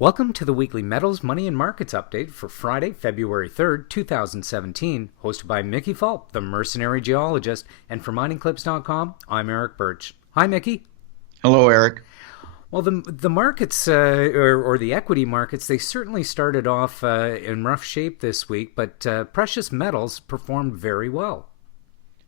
Welcome to the weekly Metals, Money, and Markets update for Friday, February 3rd, 2017, hosted by Mickey Fulp, the Mercenary Geologist, and for miningclips.com, I'm Erick Bertsch. Hi, Mickey. Hello, Eric. Well, the markets, or the equity markets, they certainly started off in rough shape this week, but precious metals performed very well.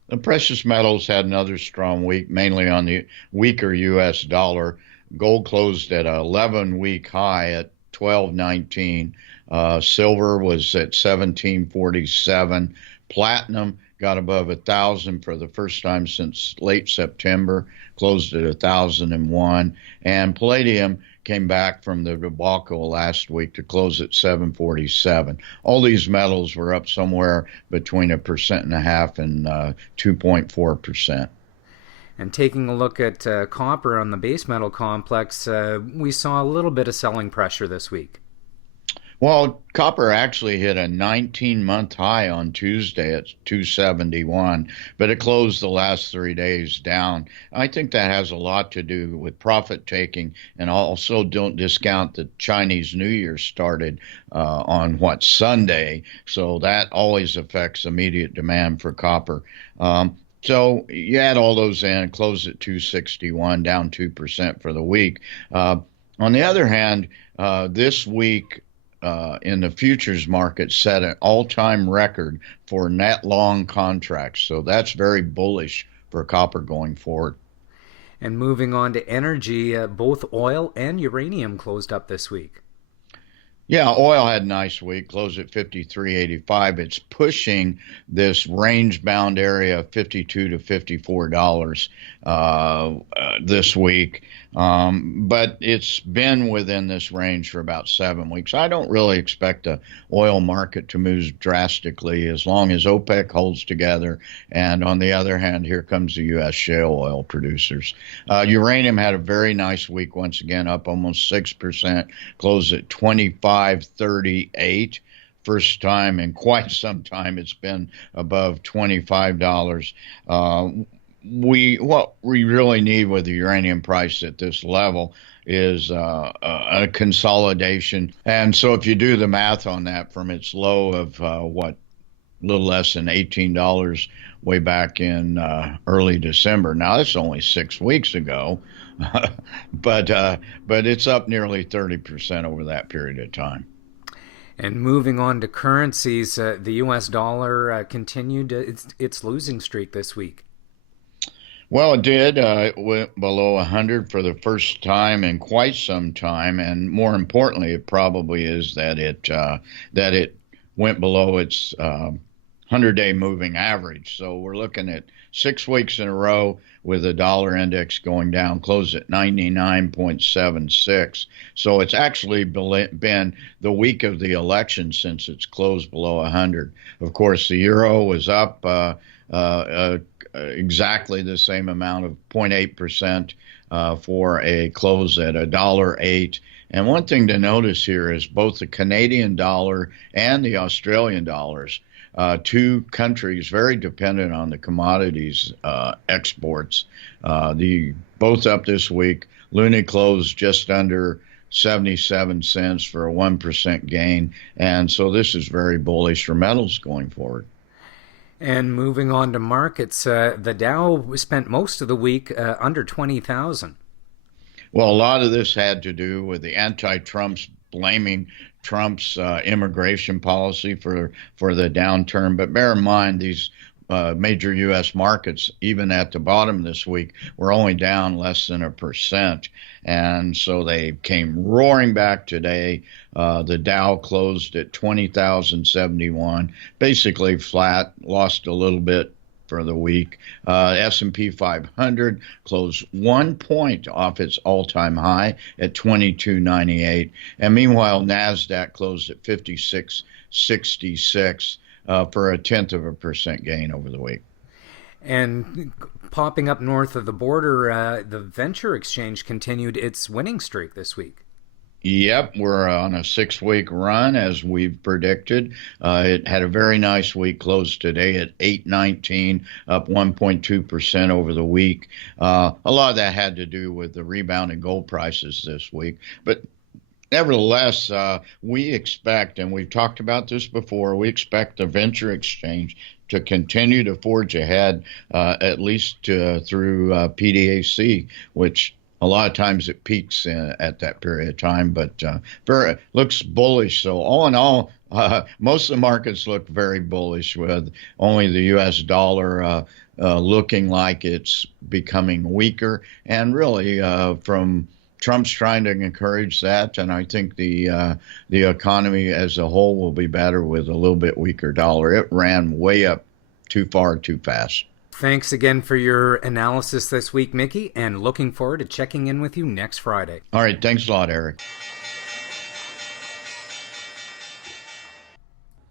The precious metals had another strong week, mainly on the weaker U.S. dollar. Gold closed at an 11-week high at 12.19. Silver was at 17.47. Platinum got above 1,000 for the first time since late September, closed at 1,001. And palladium came back from the debacle last week to close at 747. All these metals were up somewhere between 1.5% and 2.4%. And taking a look at copper on the base metal complex, we saw a little bit of selling pressure this week. Well, copper actually hit a 19-month high on Tuesday at 271, but it closed the last 3 days down. I think that has a lot to do with profit taking, and also don't discount that Chinese New Year started on Sunday, so that always affects immediate demand for copper. So you add all those in, close at 261, down 2% for the week. On the other hand, this week in the futures market set an all-time record for net long contracts. So that's very bullish for copper going forward. And moving on to energy, both oil and uranium closed up this week. Yeah, oil had a nice week, closed at 53.85. It's pushing this range-bound area of $52 to $54 this week. But it's been within this range for about 7 weeks. I don't really expect the oil market to move drastically as long as OPEC holds together. And on the other hand, here comes the U.S. shale oil producers. Uranium had a very nice week once again, up almost 6%, closed at 25.38. First time in quite some time it's been above $25. What we really need with the uranium price at this level is a consolidation. And so if you do the math on that from its low of a little less than $18 way back in early December. Now that's only 6 weeks ago, but it's up nearly 30% over that period of time. And moving on to currencies, the U.S. dollar continued its losing streak this week. Well, it did. It went below 100 for the first time in quite some time, and more importantly, it probably is that it went below its 100-day moving average. So we're looking at 6 weeks in a row with the dollar index going down, closed at 99.76. So it's actually been the week of the election since it's closed below 100. Of course, the euro was up exactly the same amount of 0.8% for a close at $1.08. And one thing to notice here is both the Canadian dollar and the Australian dollars, two countries very dependent on the commodities exports, both up this week. Luna closed just under 77 cents for a 1% gain. And so this is very bullish for metals going forward. And moving on to markets, the Dow spent most of the week under 20,000. Well, a lot of this had to do with the anti-Trumps blaming Trump's immigration policy for the downturn. But bear in mind, these major U.S. markets, even at the bottom this week, were only down less than 1%. And so they came roaring back today. The Dow closed at 20,071, basically flat, lost a little bit for the week. S&P 500 closed 1 point off its all-time high at 2298. And meanwhile, NASDAQ closed at 5666 for 0.1% gain over the week. And popping up north of the border, the Venture Exchange continued its winning streak this week. Yep, we're on a 6-week run as we've predicted. It had a very nice week, closed today at 819, up 1.2% over the week. A lot of that had to do with the rebound in gold prices this week. But Nevertheless, we expect, and we've talked about this before, we expect the venture exchange to continue to forge ahead, at least through PDAC, which a lot of times it peaks at that period of time, but looks bullish. So all in all, most of the markets look very bullish, with only the U.S. dollar looking like it's becoming weaker, and really from Trump's trying to encourage that, and I think the economy as a whole will be better with a little bit weaker dollar. It ran way up too far, too fast. Thanks again for your analysis this week, Mickey, and looking forward to checking in with you next Friday. All right, thanks a lot, Eric.